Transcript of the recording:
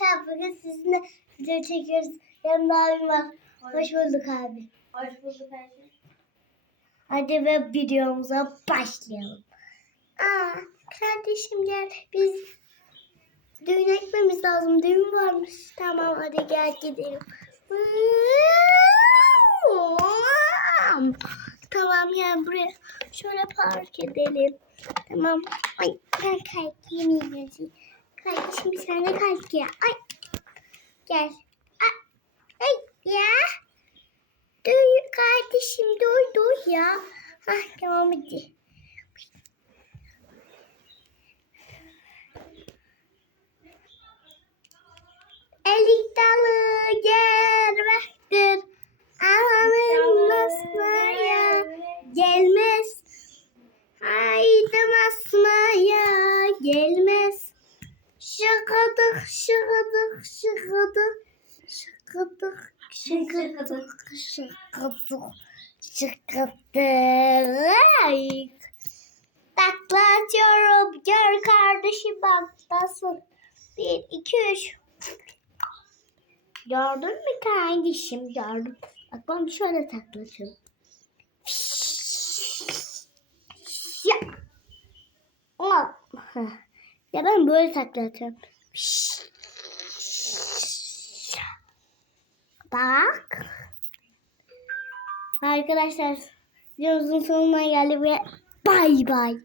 Arkadaşlar bugün sizinle video çekiyoruz. Yanımda abim var. Hoş bulduk abi. Hoş bulduk Ayşe. Hadi ve videomuza başlayalım. Aa, kardeşim gel. Biz düğün ekmemiz lazım. Düğün varmış. Tamam hadi gel gidelim. Tamam gel buraya. Şöyle park edelim. Tamam. Ay ben kalkayım yine. Kardeşim bir tane kalk ya. Ay. Gel. Ay. Ay ya. Duy kardeşim duy duy ya. Hah tamam hadi. Elik dalı Şıkıdık şıkıdık şıkıdık. Şıkıdık şıkıdık şıkıdık şıkıdık. Ay. Takla atıyorum. Gör kardeşim bak nasıl. Bir, iki, üç. Gördün mü kardeşim? Gördüm. Bak ben şöyle taklatıyorum. Ya. Ya ben böyle taklatıyorum. Bak. Arkadaşlar videomuzun sonuna geldik ve bay bay.